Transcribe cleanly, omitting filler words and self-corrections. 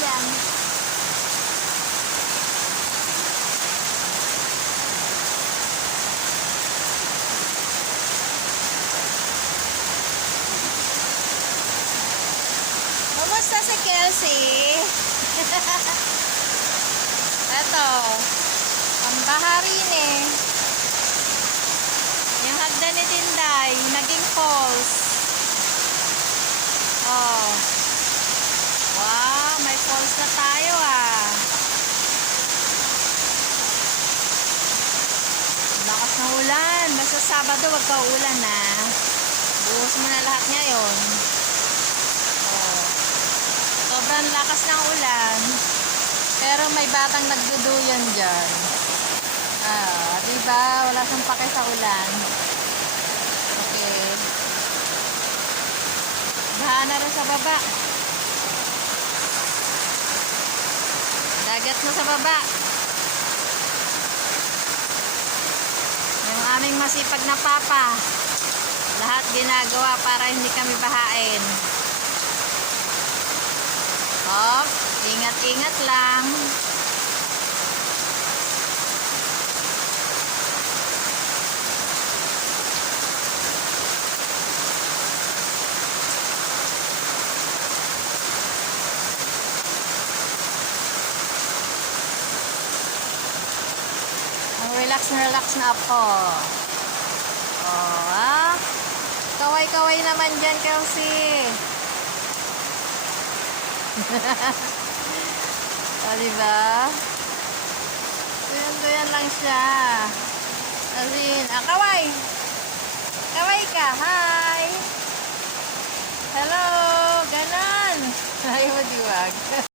dyan. Kumusta si Kelsey? Eto, pambaha rin eh. Yung hagdan ni Tinday, naging falls. Oh. Wow, may falls na tayo ah. Lakas ng ulan. Basta Sabado wag ka ulan ah. Buhos mo na lahat ngayon. Oh. Sobrang lakas ng ulan. Pero may batang nagduduyan dyan. Ah, diba? Wala siyang pake sa ulan. Okay. Baha na rin sa baba. Dagat na sa baba. Yung aming masipag na papa. Lahat ginagawa para hindi kami bahain. Oh, ingat-ingat lang. Relax na ako. Oh, ah. Kaway-kaway naman dyan, Kelsey. O, diba? Tuyan-tuyan lang siya. Asin, kaway! Kaway ka, hi! Hello! Ganon! Ayaw mo diwag.